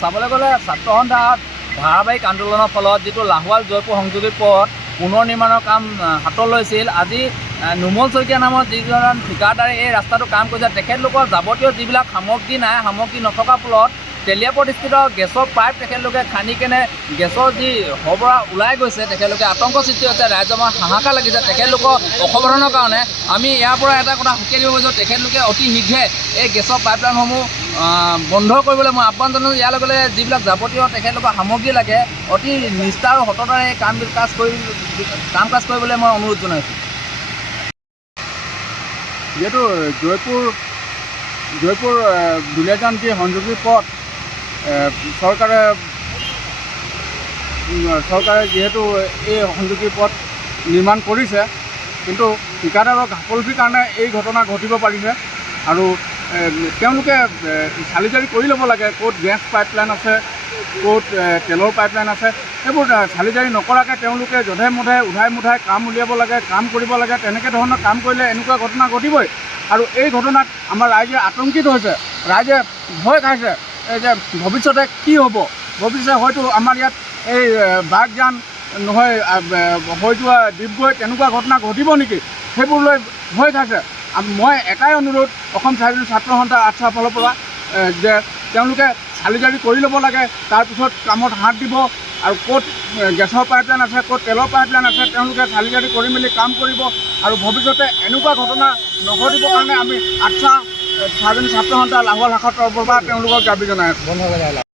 চাবলৈ গ'লে ছাত্ৰ সন্থাত ধাৰাবাহিক আন্দোলনৰ ফলত যিটো লাহোৱাল জয়পুৰ সংযোগী পথ পুনৰ নিৰ্মাণৰ কাম হাতত লৈছিল। আজি নুমল শইকীয়া নামৰ যিজন ঠিকাদাৰে এই ৰাস্তাটো কাম কৰিছে, তেখেতলোকৰ যাৱতীয় যিবিলাক সামগ্ৰী নাই, সামগ্ৰী নথকাৰ ফলত তেলীয়াপটস্থিত গেছৰ পাইপ তেখেতলোকে খান্দি কেনে গেছৰ যি সৰবৰাহ ওলাই গৈছে, তেখেতলোকে আতংক সৃষ্টি হৈছে, ৰাইজৰ হাহাকাৰ লাগিছে। তেখেতলোকৰ অসাৱধানৰ কাৰণে আমি ইয়াৰ পৰা এটা কথা সকীয়াই দিব পাৰিছোঁ, তেখেতলোকে অতি শীঘ্ৰে এই গেছৰ পাইপলাইনসমূহ বন্ধ কৰিবলৈ মই আহ্বান জনালোঁ। ইয়াৰ লগে লগে যিবিলাক যাৱতীয় তেখেতলোকৰ সামগ্ৰী লাগে, অতি নিষ্ঠা আৰু সততাৰে এই কাম কাজ কৰিবলৈ মই অনুৰোধ জনাইছোঁ। যিহেতু জয়পুৰ দুলীয়াজান যি সংযোগী পথ চৰকাৰে যিহেতু এই সংযোগী পথ নিৰ্মাণ কৰিছে, কিন্তু ঠিকাদাৰৰ গাফলতিৰ কাৰণে এই ঘটনা ঘটিব পাৰিছে। আৰু তেওঁলোকে চালি জাৰি কৰি ল'ব লাগে, ক'ত গেছ পাইপলাইন আছে, ক'ত তেলৰ পাইপলাইন আছে, সেইবোৰ চালি জাৰি নকৰাকৈ তেওঁলোকে যধে মধে উধাই মুধাই কাম উলিয়াব লাগে, কাম কৰিব লাগে। তেনেকৈ ধৰণৰ কাম কৰিলে এনেকুৱা ঘটনা ঘটিবই। আৰু এই ঘটনাত আমাৰ ৰাইজে আতংকিত হৈছে, ৰাইজে ভয় খাইছে যে ভৱিষ্যতে কি হ'ব, ভৱিষ্যতে হয়তো আমাৰ ইয়াত এই বাগজান নহয় হয়তো ডিগবৈ তেনেকুৱা ঘটনা ঘটিব নেকি, সেইবোৰ লৈ ভয় খাইছে। মই এটাই অনুৰোধ অসম ছাত্ৰ সন্থা আটছাৰ ফালৰ পৰা যে তেওঁলোকে চালি জাৰি কৰি ল'ব লাগে, তাৰপিছত কামত হাত দিব। আৰু ক'ত গেছৰ পাইপলাইন আছে, ক'ত তেলৰ পাইপলাইন আছে, তেওঁলোকে চালি জাৰি কৰি মেলি কাম কৰিব। আৰু ভৱিষ্যতে এনেকুৱা ঘটনা নঘটিবৰ কাৰণে আমি আটছা ছাত্ৰ সন্থা লাহোৱাল শাখাৰ তৰফৰ পৰা তেওঁলোকক দাবী জনাই আছোঁ।